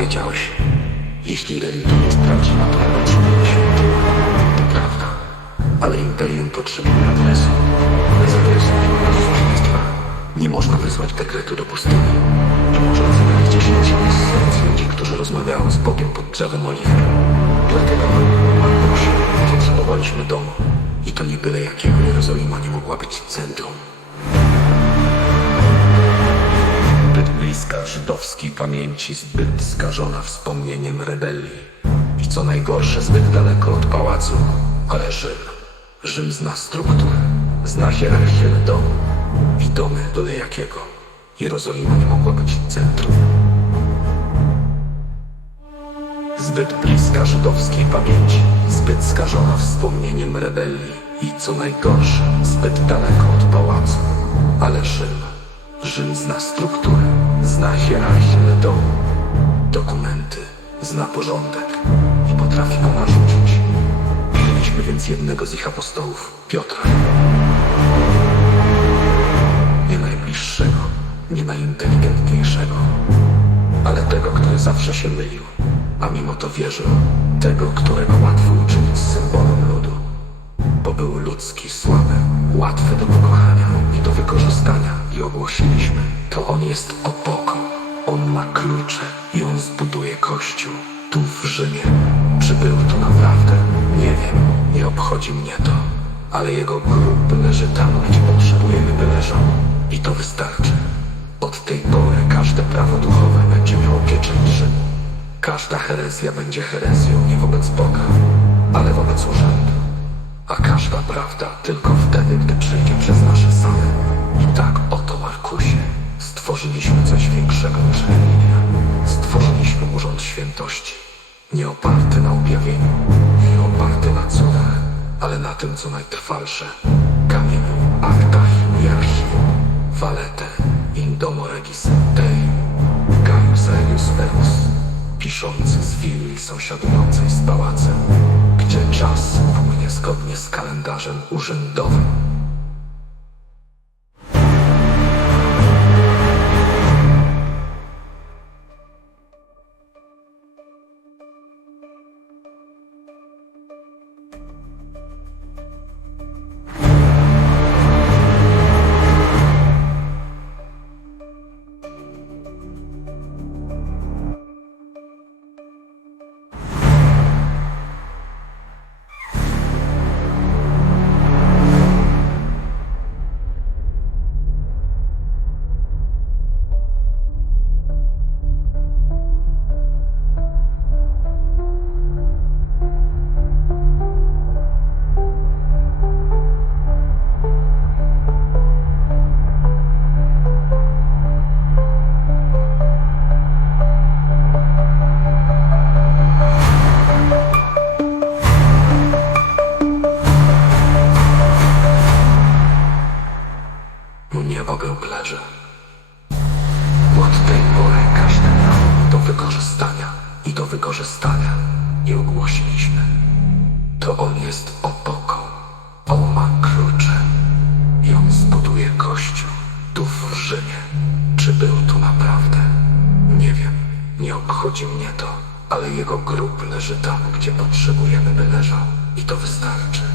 powiedziałeś. Jeśli religia jest prawdziwa, to potrzebuje się. To prawda. Ale imperium potrzebuje adresu. Bez adresu nie ma słownictwa. Nie można wysłać dekretu do pustyni. Nie można znaleźć dziesięciny z ludzi, którzy rozmawiają z Bogiem pod drzewem oliwnym. Dlatego mam Markusie potrzebowaliśmy domu. I to nie byle jakiego Jerozolima nie mogła być centrum. Bliska żydowskiej pamięci, zbyt skażona wspomnieniem rebelii. I co najgorsze, zbyt daleko od pałacu. Ale Rzym, Rzym zna strukturę, zna hierarchię domu i domy byle jakiego. Jerozolima nie mogła być centrum. Zbyt bliska żydowskiej pamięci, zbyt skażona wspomnieniem rebelii i co najgorsze, zbyt daleko od pałacu. Ale Rzym, Rzym zna strukturę, zna hierarchię domu, dokumenty, zna porządek i potrafi go narzucić. Mieliśmy więc jednego z ich apostołów, Piotra. Nie najbliższego, nie najinteligentniejszego, ale tego, który zawsze się mylił, a mimo to wierzył, tego, którego łatwo uczynić symbolem ludu, bo był ludzki, słaby, łatwy do pokochania i do wykorzystania ogłosiliśmy, to on jest opoką, on ma klucze i on zbuduje kościół tu w Rzymie. Czy był to naprawdę? Nie wiem, nie obchodzi mnie to, ale jego grób leży tam, gdzie potrzebujemy, by leżał i to wystarczy. Od tej pory każde prawo duchowe będzie miało pieczęć Rzymu. Każda herezja będzie herezją nie wobec Boga, ale wobec urzędu. A każda prawda tylko wtedy, gdy przejdzie przez nasze same. Stworzyliśmy coś większego niż religia. Stworzyliśmy urząd świętości. Nie oparty na objawieniu, nie oparty na cudach, ale na tym, co najtrwalsze. Kamieniu, aktach i archiwum. Valete, Indomo Regis Dei, Gaius Aelius Verus, piszący z willi sąsiadującej z pałacem, gdzie czas płynie zgodnie z kalendarzem urzędowym. Nie mogę leży. Od tej pory każdy do wykorzystania i do wykorzystania nie ogłosiliśmy. To on jest opoką. On ma klucze i on zbuduje kościół tu w Rzymie. Czy był tu naprawdę? Nie wiem. Nie obchodzi mnie to, ale jego grób leży tam, gdzie potrzebujemy, by leżał. I to wystarczy.